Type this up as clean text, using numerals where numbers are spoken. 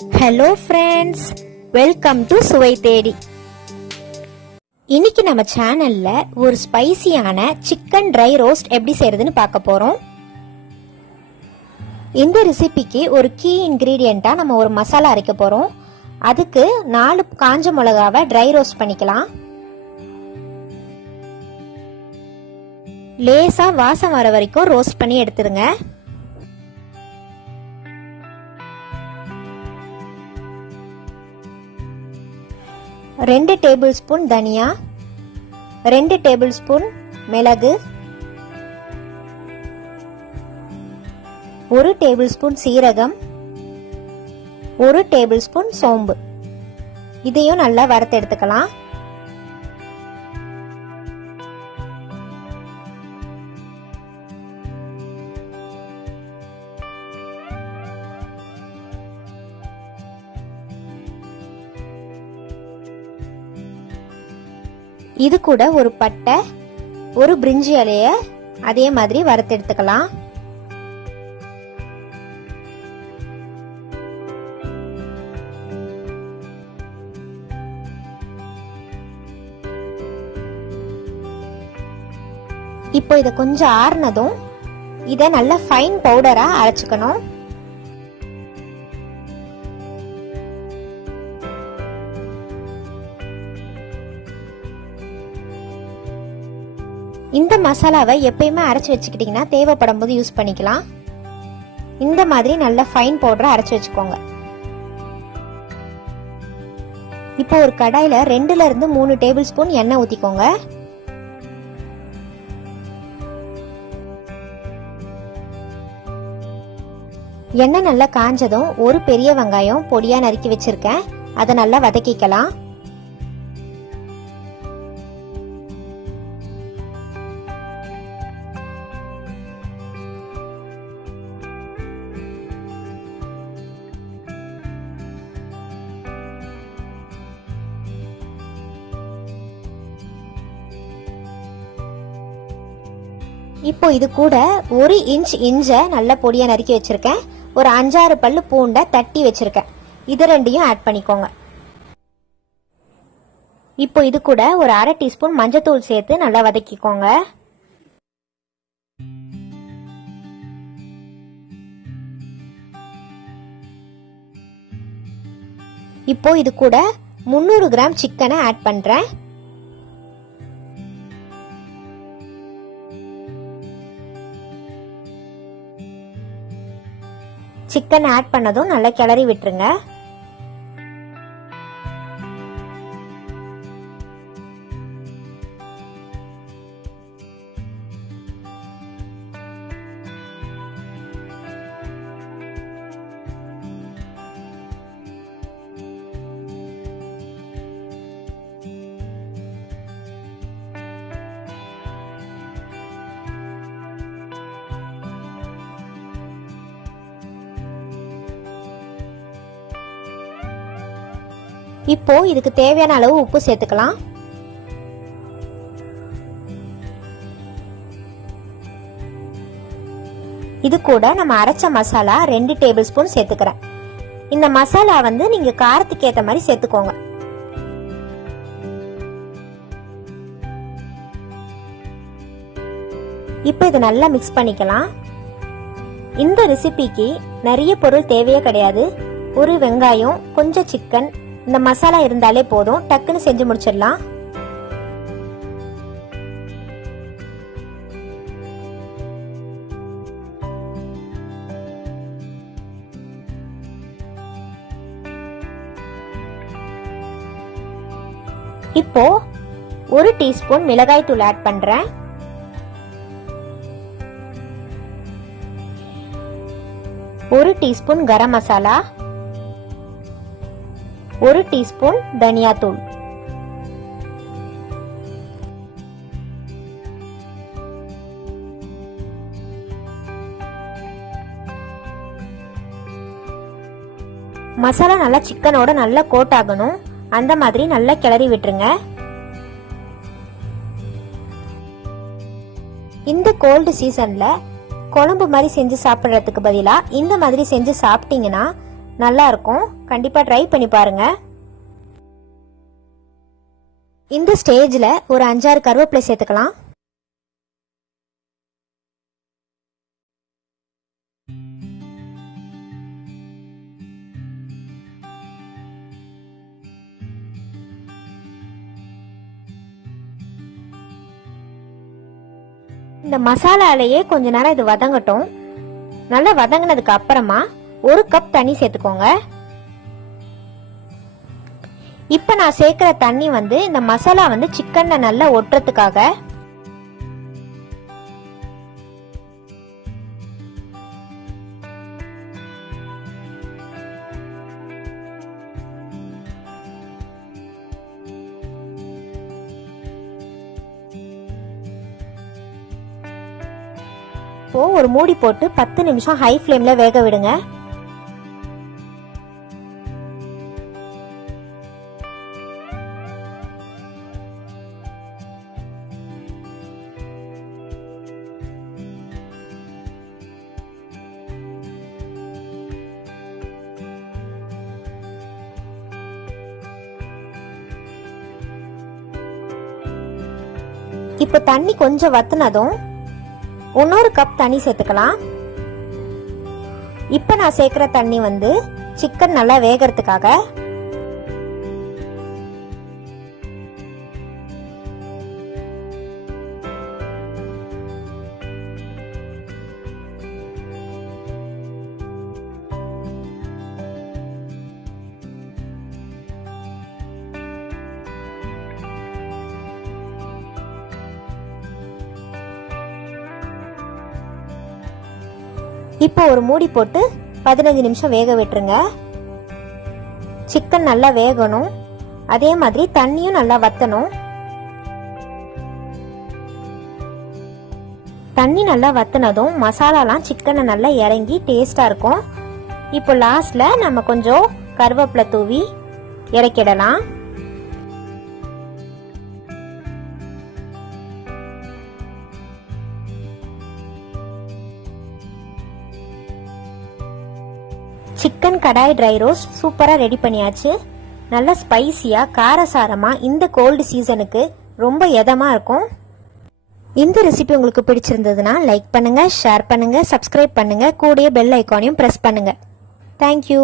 Hello friends, welcome to சுவை தேடி. இன்னைக்கு நம்ம சேனல்ல ஒரு ஸ்பைசியான சிக்கன் ட்ரை ரோஸ்ட் எப்படி செய்யறதுன்னு பார்க்க போறோம். இந்த ரெசிபிக்கு ஒரு கீ இன்கிரீடியண்டா நம்ம ஒரு மசாலா அரைக்க போறோம். அதுக்கு 4 காஞ்ச மிளகாவை ட்ரை ரோஸ்ட் பண்ணிக்கலாம். லேசா வாசம் வர வரைக்கும் ரோஸ்ட் பண்ணி எடுத்துருங்க. ரெண்டு டேபிள் ஸ்பூன் தனியா, 2 டேபிள் ஸ்பூன் மிளகு, 1 டேபிள் ஸ்பூன் சீரகம், 1 டேபிள் ஸ்பூன் சோம்பு. இதையும் நல்லா வறுத்து எடுத்துக்கலாம். இது கூட ஒரு பட்டை, ஒரு பிரிஞ்சி இலைய அதே மாதிரி வறுத்து எடுத்துக்கலாம். இப்போ இதை கொஞ்சம் ஆறுனதும் இதை நல்லா ஃபைன் பவுடரா அரைச்சுக்கணும். இந்த மசாலாவை எப்பயுமே அரைச்சி வச்சுக்கிட்டீங்கன்னா தேவைப்படும் போது யூஸ் பண்ணிக்கலாம். இந்த மாதிரி நல்ல ஃபைன் பவுடரை அரைச்சி வச்சுக்கோங்க. இப்போ ஒரு கடாயில 2ல இருந்து 3 டேபிள் ஸ்பூன் எண்ணெய் ஊத்திக்கோங்க. எண்ணெய் நல்லா காஞ்சதும் ஒரு பெரிய வெங்காயம் பொடியா நறுக்கி வச்சிருக்கேன், அதை நல்லா வதக்கிக்கலாம். இப்போ இது கூட 1 இன்ச் இஞ்ச நல்ல பொடியா நறுக்கி வச்சிருக்கேன், ஒரு 5-6 பல்லு பூண்டை தட்டி வச்சிருக்கேன். இது ரெண்டையும் ஆட் பண்ணிக்கோங்க. இப்போ இது கூட ஒரு 1/2 டீஸ்பூன் மஞ்சத்தூள் சேர்த்து நல்லா வதக்கிக்கோங்க. இப்போ இது கூட 300 கிராம் சிக்கனை ஆட் பண்றேன். சிக்கன் ஆட் பண்ணதும் நல்லா கிளறி விட்டுருங்க. இப்போ இதுக்கு தேவையான அளவு உப்பு சேர்த்துக்கலாம். இது கூட நம்ம அரைச்ச மசாலா 2 டேபிள் ஸ்பூன் சேர்த்துக்கிறேன். இந்த மசாலா நீங்க காரத்துக்கு ஏத்த மாதிரி சேர்த்துக்கோங்க. இப்போ இது நல்லா மிக்ஸ் பண்ணிக்கலாம். இந்த ரெசிபிக்கு நிறைய பொருள் தேவையே கிடையாது. ஒரு வெங்காயம், கொஞ்சம் சிக்கன், இந்த மசாலா இருந்தாலே போதும், டக்குன்னு செஞ்சு முடிச்சிடலாம். இப்போ 1 டீஸ்பூன் மிளகாய் தூள் ஆட் பண்றேன். ஒரு டீஸ்பூன் கரம் மசாலா, 1 டீஸ்பூன் தனியா தூள், மசாலா நல்லா சிக்கனோட நல்லா கோட் ஆகணும், அந்த மாதிரி நல்லா கிளறி விட்டுருங்க. இந்த கோல்டு சீசன்ல குழம்பு மாதிரி செஞ்சு சாப்பிட்றதுக்கு பதிலாக இந்த மாதிரி செஞ்சு சாப்பிட்டீங்கன்னா நல்லா இருக்கும். கண்டிப்பாக ட்ரை பண்ணி பாருங்க. இந்த ஸ்டேஜில் ஒரு 5-6 கருவேப்பிலை சேர்த்துக்கலாம். இந்த மசாலாலேயே கொஞ்ச நேரம் இது வதங்கட்டும். நல்லா வதங்கினதுக்கு அப்புறமா 1 கப் தண்ணி சேர்த்துக்கோங்க. இப்ப நான் சேர்க்கிற தண்ணி இந்த மசாலா சிக்கன்ல நல்லா ஒட்டுறதுக்காக. இப்போ ஒரு மூடி போட்டு 10 நிமிஷம் ஹை ஃப்ளேம்ல வேக விடுங்க. இப்போ தண்ணி கொஞ்சம் வத்துனதும் 1 கப் தண்ணி சேர்த்துக்கலாம். இப்ப நான் சேர்க்கிற தண்ணி சிக்கன் நல்லா வேகறதுக்காக. இப்போ ஒரு மூடி போட்டு 15 நிமிஷம் வேக விட்டுருங்க. சிக்கன் நல்லா வேகணும். அதே மாதிரி தண்ணியும் நல்லா வத்தணும். தண்ணி நல்லா வத்தினதும் மசாலாலாம் சிக்கனை நல்லா இறங்கி டேஸ்டா இருக்கும். இப்போ லாஸ்ட்ல நம்ம கொஞ்சம் கருவேப்பிலை தூவி இறக்கிடலாம். சிக்கன் கடாய் ட்ரை ரோஸ்ட் சூப்பரா ரெடி பண்ணியாச்சு. நல்லா ஸ்பைசியா காரசாரமா இந்த கோல்டு சீசனுக்கு ரொம்ப எதமா இருக்கும். இந்த ரெசிபி உங்களுக்கு பிடிச்சிருந்ததுன்னா லைக் பண்ணுங்க, ஷேர் பண்ணுங்க, சப்ஸ்கிரைப் பண்ணுங்க, கூடயே பெல் ஐகானையும் பிரஸ் பண்ணுங்க. தேங்க்யூ.